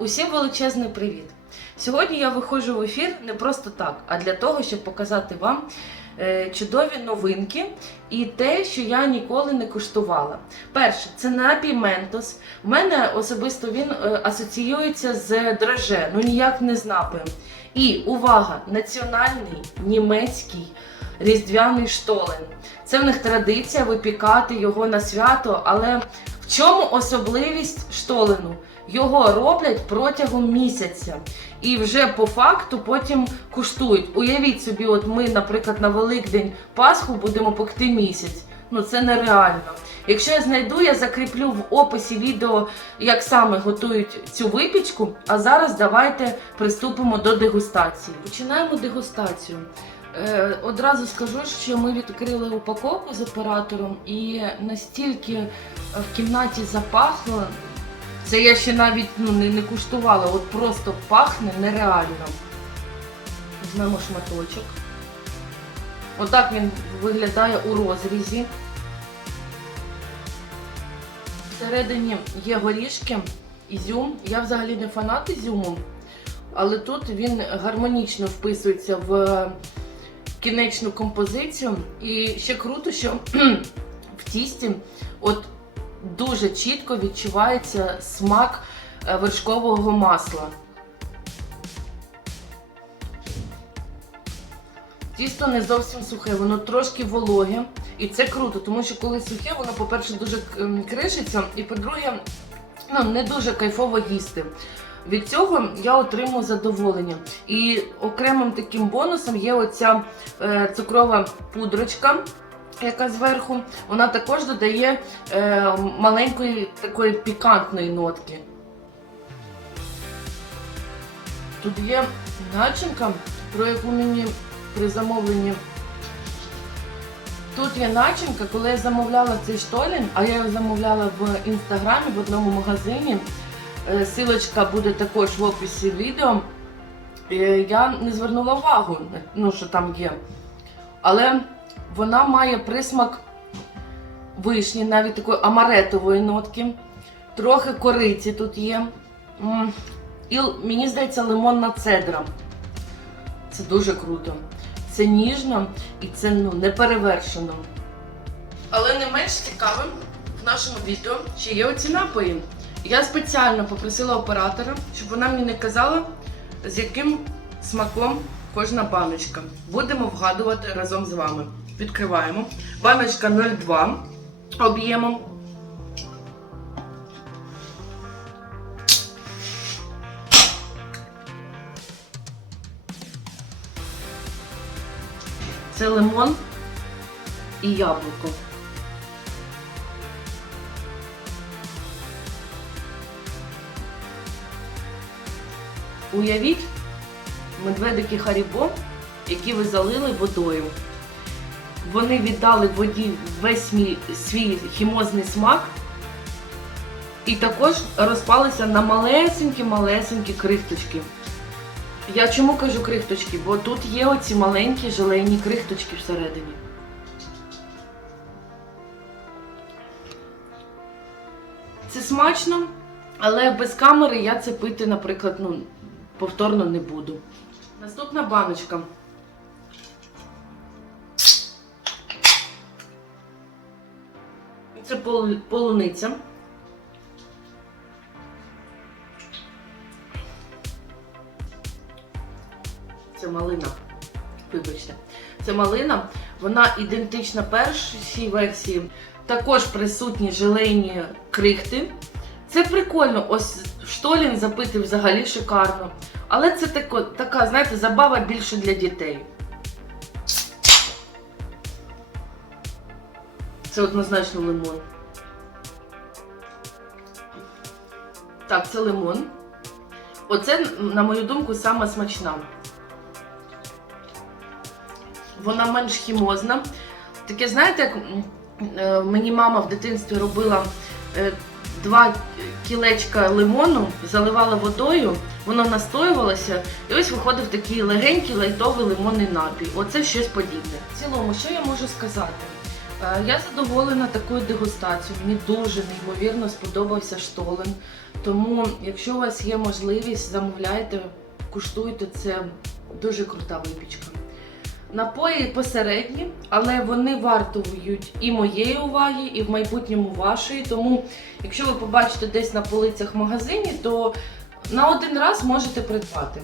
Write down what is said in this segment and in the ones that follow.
Усім величезний привіт! Сьогодні я виходжу в ефір не просто так, а для того, щоб показати вам е, чудові новинки і те, що я ніколи не куштувала. Перше, це напій Ментос. У мене особисто він е, асоціюється з дроже, ну ніяк не з напоєм. І увага! Національний німецький різдвяний штолен. Це в них традиція випікати його на свято, але в чому особливість штолену? Його роблять протягом місяця. І вже по факту потім куштують. Уявіть собі, от ми, наприклад, на Великдень Пасху будемо пекти місяць. Ну це нереально. Якщо я знайду, я закріплю в описі відео, як саме готують цю випічку. А зараз давайте приступимо до дегустації. Починаємо дегустацію. Е, одразу скажу, що ми відкрили упаковку з оператором, і настільки в кімнаті запахло. Це я ще навіть ну, не, не куштувала, от просто пахне нереально. Візьмемо шматочок. Отак він виглядає у розрізі. Всередині є горішки, ізюм. Я взагалі не фанат ізюму, але тут він гармонічно вписується в кінечну композицію. І ще круто, що в тісті от дуже чітко відчувається смак е, вершкового масла. Тісто не зовсім сухе, воно трошки вологе. І це круто, тому що коли сухе, воно, по-перше, дуже кришиться, і по-друге, ну, не дуже кайфово їсти. Від цього я отримую задоволення. І окремим таким бонусом є оця е, цукрова пудрочка, яка зверху, вона також додає е, маленької такої пікантної нотки. Тут є начинка, про яку мені при замовленні. Тут є начинка, коли я замовляла цей штолін, а я його замовляла в інстаграмі в одному магазині. Е, Силочка буде також в описі відео. Е, Я не звернула увагу, ну, що там є. Але вона має присмак вишні, навіть такої амаретової нотки. Трохи кориці тут є. І мені здається, лимонна цедра. Це дуже круто. Це ніжно і це ну, не перевершено. Але не менш цікавим в нашому відео ще є оці напої. Я спеціально попросила оператора, щоб вона мені не казала, з яким смаком кожна баночка. Будемо вгадувати разом з вами. Відкриваємо. Баночка 0,2 об'ємом. Це лимон і яблуко. Уявіть медведики Харібо, які ви залили водою. Вони віддали воді весь свій хімозний смак і також розпалися на малесенькі-малесенькі крихточки. Я чому кажу крихточки? Бо тут є оці маленькі желейні крихточки всередині. Це смачно, але без камери я це пити, наприклад, ну, повторно не буду. Наступна баночка. Це полуниця. Це малина. Вибачте. Це малина. Вона ідентична першій версії. Також присутні желейні крихти. Це прикольно. Ось штолін запити взагалі шикарно. Але це тако, така, знаєте, забава більше для дітей. Це однозначно лимон. Так, це лимон. Оце, на мою думку, саме смачна. Вона менш хімозна. Таке, знаєте, як е, мені мама в дитинстві робила е, два кілечка лимону, заливала водою, воно настоювалося, і ось виходив такий легенький лайтовий лимонний напій. Оце щось подібне. В цілому, що я можу сказати? Е, Я задоволена такою дегустацією. Мені дуже неймовірно сподобався штолен. Тому, якщо у вас є можливість, замовляйте, куштуйте це дуже крута випічка. Напої посередні, але вони вартують і моєї уваги, і в майбутньому вашої. Тому, якщо ви побачите десь на полицях в магазині, то на один раз можете придбати.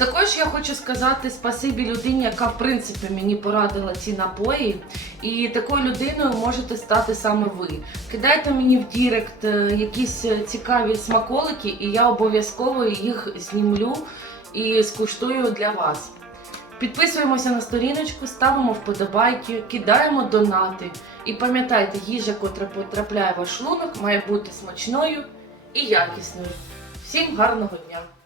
Також я хочу сказати спасибі людині, яка в принципі мені порадила ці напої. І такою людиною можете стати саме ви. Кидайте мені в Дірект е, якісь е, цікаві смаколики, і я обов'язково їх знімлю і скуштую для вас. Підписуємося на сторіночку, ставимо вподобайки, кидаємо донати. І пам'ятайте, їжа, котра потрапляє в ваш шлунок, має бути смачною і якісною. Всім гарного дня!